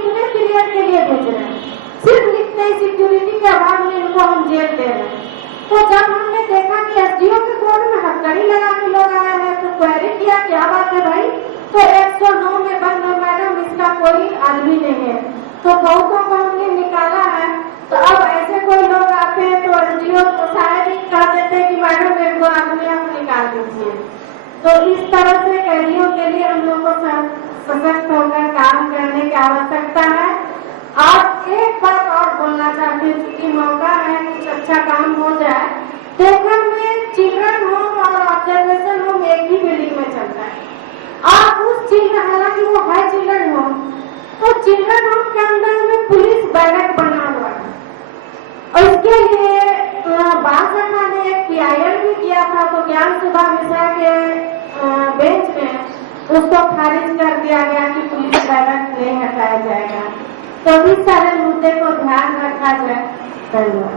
कितने पीरियड के लिए भेज रहे हैं, सिर्फ लिखते ही सिक्योरिटी के अभाव में इनको हम जेल दे रहे हैं। तो जब हमने देखा कि एसडीओ के कोर्ट में हथकड़ी लगा के लोग आए हैं तो क्वेरी किया क्या बात है भाई, तो 109 में बंद है मैडम, इसका कोई आदमी नहीं है। तो बहुतों को हमने निकाला है। तो अब ऐसे कोई लोग आते हैं तो एसडीओ को शायद ही कह देते कि मैडम एक दो आदमी आप निकाल दीजिए। तो इस तरह से कैदियों के लिए हम लोग को सशक्त होकर काम करने की आवश्यकता है। आज एक बात और बोलना चाहती हूँ, क्योंकि मौका है कुछ अच्छा काम हो जाए। देवघर में चिल्ड्रन होम और ऑब्जर्वेशन होम एक ही बिल्डिंग में चलता है। आप उस चिल्ड्रन, हालांकि वो है चिल्ड्रन होम, तो चिल्ड्रन होम के अंदर में पुलिस बैरक बना हुआ है और इसके लिए भाजपा ने एक PIL भी किया था। तो ज्ञान सुधा मिश्रा के बेंच में उसको खारिज कर दिया गया कि पुलिस बैरक नहीं हटाया जाएगा। तो इस सारे मुद्दे को ध्यान रखा जाए। धन्यवाद।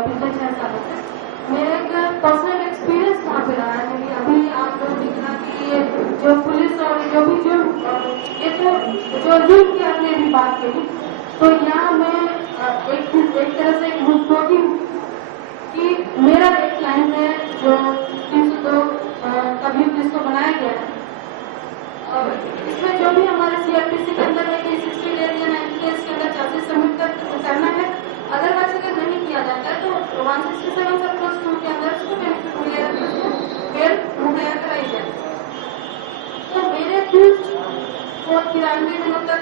पिछले 6 सालों से मेरा एक पर्सनल एक्सपीरियंस वहाँ पे रहा है। अभी आप लोग दिख रहा कि ये जो पुलिस और जो भी जो जुर्म की आपने भी बात की, तो यहाँ मैं एक तरह से एक मुद्दों कि मेरा एक क्लाइंट है जो 302 कभी जिसको बनाया गया है, और इसमें जो भी हमारे CRPC के अंदर है कि 60 डेज या 90 डेज के अंदर चार्जेस सबमिट करना है। अदरवाइज अगर नहीं किया जाता है तो 167 सब+2 के अंदर उसको बेनिफिट मिलेगा, बेल मुहैया कराई जाए। तो मेरे अक्यूज को 93 दिनों तक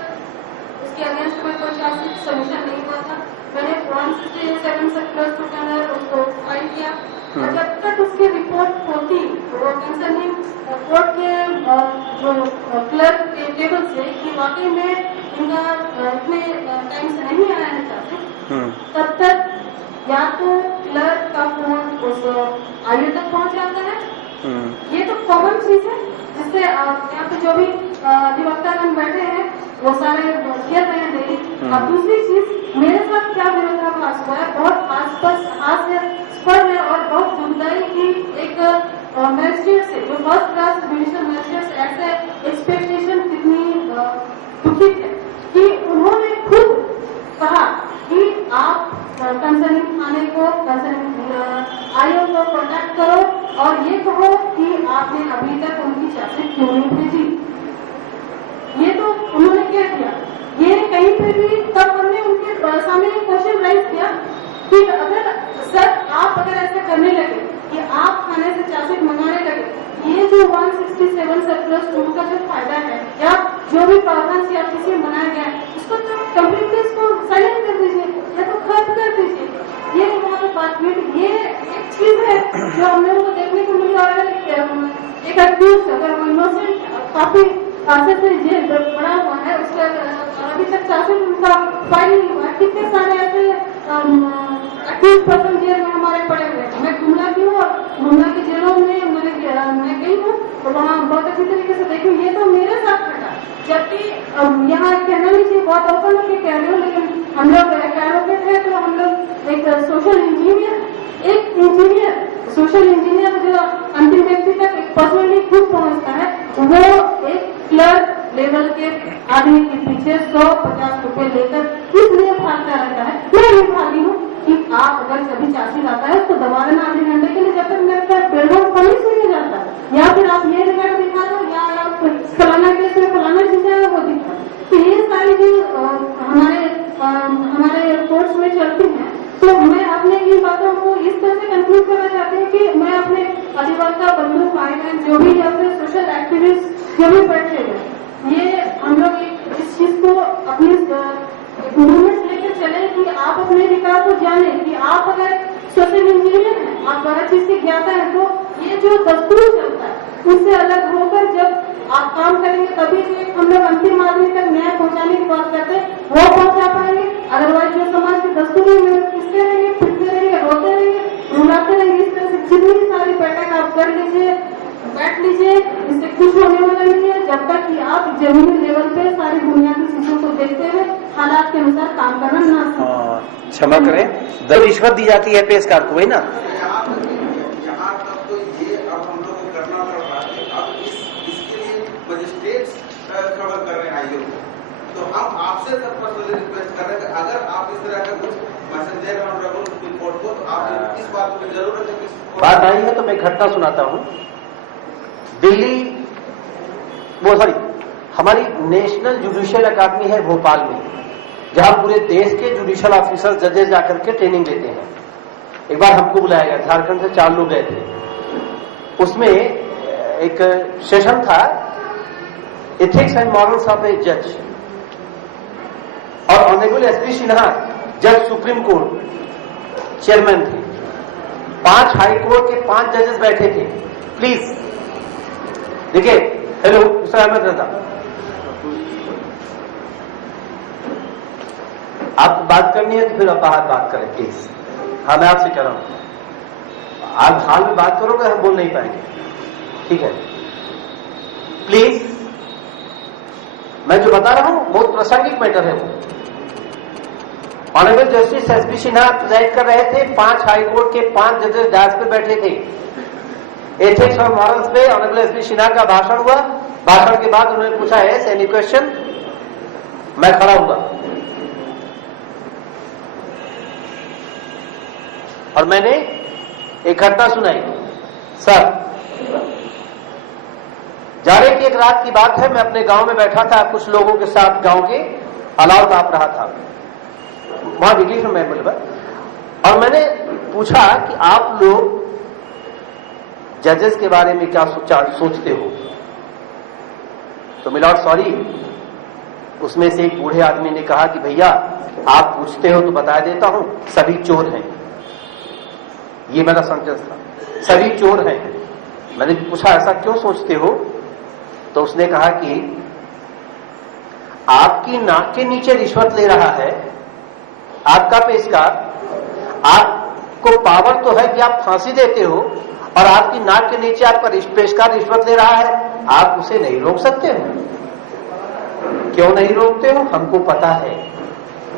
उसके अगेंस्ट में कोई चार्जशीट सबमिशन नहीं हुआ था। मैंने 167 सब+2 के अंदर उसको फाइल किया और जब तक उसकी रिपोर्ट होती वो कंसर्निंग कोर्ट के जो क्लर्क के टेबल से कि वाकई में इनका इतने टाइम से नहीं आया है चार्जशीट, तब तक या तो क्लर्क का फोन उस आयु तक पहुंच जाता है। ये तो कॉमन चीज है जिससे यहाँ पे जो भी अधिवक्तागण बैठे हैं वो सारे खेल रहे हैं डेली। अब दूसरी चीज मेरे साथ क्या विरोधाभास हुआ है, बहुत हास्यास्पद है और बहुत दुखदाई की एक मैजिस्ट्रेट से जो फर्स्ट क्लास डिविजनल मैजिस्ट्रेट से ऐसे एक्सपेक्टेशन कितनी दुखित है कि उन्होंने खुद कहा कि आप कंसर्निंग थाने को कंसर्निंग आयोग को कॉन्टैक्ट करो और ये कहो कि आपने अभी तक उनकी चार्जशीट क्यों नहीं भेजी। ये तो उन्होंने क्या किया, ये कहीं पे भी तब हमने उनके सामने क्वेश्चन राइज किया कि अगर सर आप अगर ऐसा करने लगे कि आप थाने से चार्जशीट मंगाने लगे, ये जो 167 सब+2 का जो फायदा है या जो भी प्रावधान CRPC में बनाया गया है उसको तो कम्प्लीटली इसको साइलेंट कर दीजिए या तो खत्म कर दीजिए। ये वहाँ पे बात हुई। ये एक चीज है जो हम लोगों को देखने को मिली और एक अक्यूज अगर वो इनोसेंट काफी खासे से जेल पड़ा हुआ है उसका अभी तक चार्जशीट उनका फाइल नहीं हुआ है। कितने सारे ऐसे अक्यूज पर्सन जेल में हमारे पड़े हुए हैं। मैं गुमला की हूँ और गुमला की जेलों में मैं गई हूँ तो वहाँ बहुत अच्छी तरीके से देखी। ये तो मेरे साथ घटा, जबकि यहाँ कहना नहीं चाहिए, बहुत ओपन होकर कह रही हूँ, लेकिन हम लोग एडवोकेट है तो हम लोग एक सोशल इंजीनियर सोशल इंजीनियर जो अंतिम व्यक्ति तक पर्सनली खुद पहुँचता है वो एक क्लर्क लेवल के आदमी के पीछे 150 रुपए लेकर इसलिए भागता रहता है। मैं ये भागी हूँ कि आप अगर कभी चार्जशीट आता है उसको दबा देना आधे घंटे के लिए जब तक मेरा पेरोल पुलिस नहीं जाता, या फिर आप ये जगह दिखा दो या आप फलाना केस में फलाना चीजें है वो दिखा। तो ये सारी जो हमारे कोर्ट्स में चलती है, तो मैं अपने इन बातों को इस तरह से कंक्लूड करना चाहती हूँ कि मैं अपने अधिवक्ता बंधु भाई जो भी या फिर सोशल एक्टिविस्ट जो भी बैठे हुए, ये हम लोग इस चीज को अपनी मूवमेंट लेकर चले कि आप अपने अधिकार को जाने कि आप अगर सोशल इंजीनियर हैं, आप हर चीज की ज्ञाता है, तो ये जो दस्तूर चलता है उससे अलग होकर जब आप काम करेंगे तभी हम लोग अंतिम आदमी तक न्याय पहुंचाने की बात करते हैं वो पहुंचा पाएंगे। अदरवाइज जो समाज की दस्तूर में किसते रहेंगे, फिरते रहेंगे, रोते रहेंगे, रुलाते रहेंगे। इस तरह से जितनी सारी बैठक आप कर लीजिए, बैठ लीजिए, इससे कुछ होने वाला नहीं है जब तक कि आप जमीनी लेवल पे सारी बुनियादी चीजों को देखते हुए हालात के अनुसार काम करना ना। क्षमा करें, रिश्वत दी जाती है पेशकार को, वही ना। यहाँ तक तो ये अब हम लोग को करना पड़ रहा है। अब इसके लिए मजिस्ट्रेट न्यायियों को। तो हम आपसे सर पर्सनली रिक्वेस्ट कर रहे हैं कि अगर आप इस तरह का कुछ मैसेज दे रहे हैं ऑनरेबल सुप्रीम कोर्ट को, तो आप इस बात की जरूरत है कि बात आई है तो मैं घटना सुनाता हूं। दिल्ली हमारी नेशनल जुडिशियल अकादमी है भोपाल में, जहां पूरे देश के जुडिशियल ऑफिसर जजेस जाकर के ट्रेनिंग लेते हैं। एक बार हमको बुलाया गया, झारखंड से 4 लोग गए थे। उसमें एक सेशन था एथिक्स एंड मॉरल्स ऑफ ए जज, और ऑनरेबल एसपी सिन्हा जज सुप्रीम कोर्ट चेयरमैन थे। 5 हाई कोर्ट के 5 जजेस बैठे थे। प्लीज देखिए, हेलो मिस्टर अहमद रजा, आपको बात करनी है तो फिर आप बाहर बात करें प्लीज। हाँ, मैं आपसे कह रहा हूं, आप हाल में बात करोगे हम बोल नहीं पाएंगे, ठीक है? प्लीज, मैं जो बता रहा हूं बहुत प्रासंगिक मैटर है वो। Honourable justice SP Sinha preside कर रहे थे। 5 हाई कोर्ट के 5 जजेस डायस पे बैठे थे। एथिक्स और मॉरल्स पे ऑनरेबल एसपी सिन्हा का भाषण हुआ। भाषण के बाद उन्होंने पूछा है एनी क्वेश्चन। मैं खड़ा हुआ और मैंने एक घटना सुनाई। सर, जाड़े की एक रात की बात है, मैं अपने गांव में बैठा था, कुछ लोगों के साथ गांव के अलाव ताप रहा था, वहां इंग्लिश में मैं बोल, और मैंने पूछा कि आप लोग जजेस के बारे में क्या सोचते हो? तो मिलॉर्ड सॉरी, उसमें से एक बूढ़े आदमी ने कहा कि भैया आप पूछते हो तो बता देता हूं, सभी चोर हैं। ये मेरा सेंटेंस था, सभी चोर हैं। मैंने पूछा ऐसा क्यों सोचते हो? तो उसने कहा कि आपकी नाक के नीचे रिश्वत ले रहा है आपका पेशकार, आपको पावर तो है कि आप फांसी देते हो, और आपकी नाक के नीचे आपका पेशकार रिश्वत ले रहा है, आप उसे नहीं रोक सकते हो। क्यों नहीं रोकते हो? हमको पता है,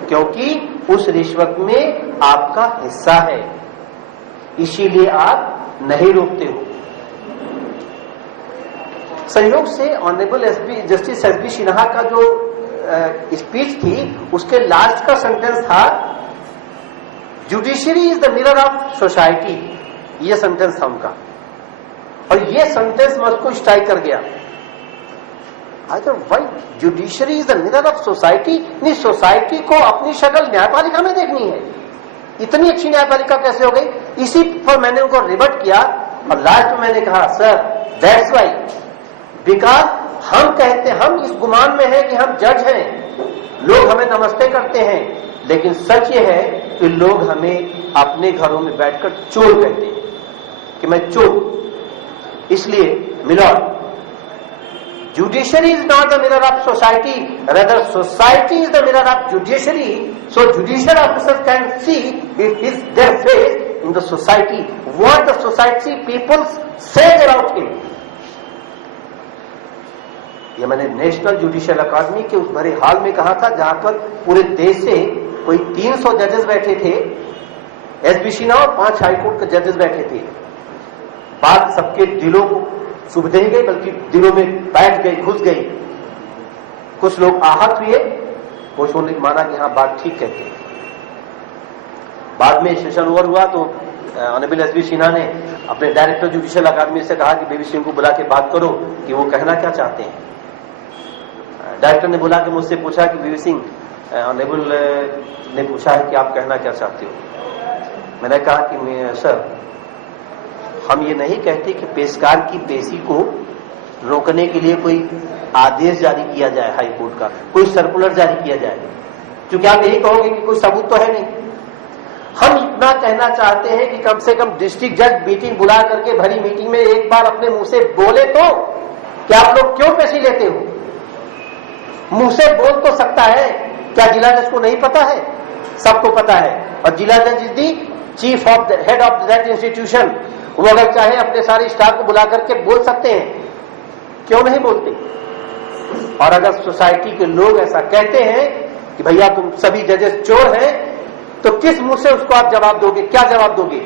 क्योंकि उस रिश्वत में आपका हिस्सा है, इसीलिए आप नहीं रोकते हो। संयोग से honourable SP justice SP Sinha का जो स्पीच थी, उसके लास्ट का सेंटेंस था judiciary is the mirror of society. ये सेंटेंस था उनका, और ये सेंटेंस मुझको स्ट्राइक कर गया। I thought why judiciary is the mirror of society? नहीं, सोसाइटी को अपनी शक्ल न्यायपालिका में देखनी है। इतनी अच्छी न्यायपालिका कैसे हो गई? इसी पर मैंने उनको रिबट किया, और लास्ट में मैंने कहा सर दैट्स व्हाई, बिकॉज हम कहते, हम इस गुमान में है कि हम जज हैं, लोग हमें नमस्ते करते हैं, लेकिन सच ये है कि लोग हमें अपने घरों में बैठकर चोर कहते हैं कि मैं चोर। इसलिए milord, judiciary is not the mirror of society, rather society is the mirror of judiciary, so judicial officers can see it is their face in the society, what the society people say about him. ये मैंने national judicial अकादमी के उस भरे हाल में कहा था, जहां पर पूरे देश से कोई 300 जजेस बैठे थे, एसपी सिन्हा और 5 हाईकोर्ट के जजेस बैठे थे। बात सबके दिलों को सुध नहीं गई, बल्कि दिलों में बैठ गई, घुस गई। कुछ लोग आहत हुए, कुछ ने माना कि हाँ बात ठीक कहते हैं। बाद में सेशन ओवर हुआ तो ऑनरेबल एसपी सिन्हा ने अपने डायरेक्टर जुडिशियल अकादमी से कहा कि बेबी सिंह को बुला के बात करो कि वो कहना क्या चाहते हैं। डायरेक्टर ने बुला के मुझसे पूछा कि बेबी सिंह, ऑनरेबल ने पूछा है कि आप कहना क्या चाहते हो। मैंने कहा कि सर, हम ये नहीं कहते कि पेशकार की पेशी को रोकने के लिए कोई आदेश जारी किया जाए, हाई कोर्ट का कोई सर्कुलर जारी किया जाए, क्योंकि आप यही कहोगे कि कोई सबूत तो है नहीं। हम इतना कहना चाहते हैं कि कम से कम डिस्ट्रिक्ट जज मीटिंग बुला करके भरी मीटिंग में एक बार अपने मुंह से बोले तो कि आप लोग क्यों पेशी लेते हो। मुंह से बोल तो सकता है, क्या जिला जज को नहीं पता है? सबको पता है, और जिला जज is the chief of the head of that institution. वो अगर चाहे अपने सारे स्टाफ को बुला करके बोल सकते हैं, क्यों नहीं बोलते? और अगर सोसाइटी के लोग ऐसा कहते हैं कि भैया तुम सभी जजेस चोर हैं, तो किस मुंह से उसको आप जवाब दोगे? क्या जवाब दोगे?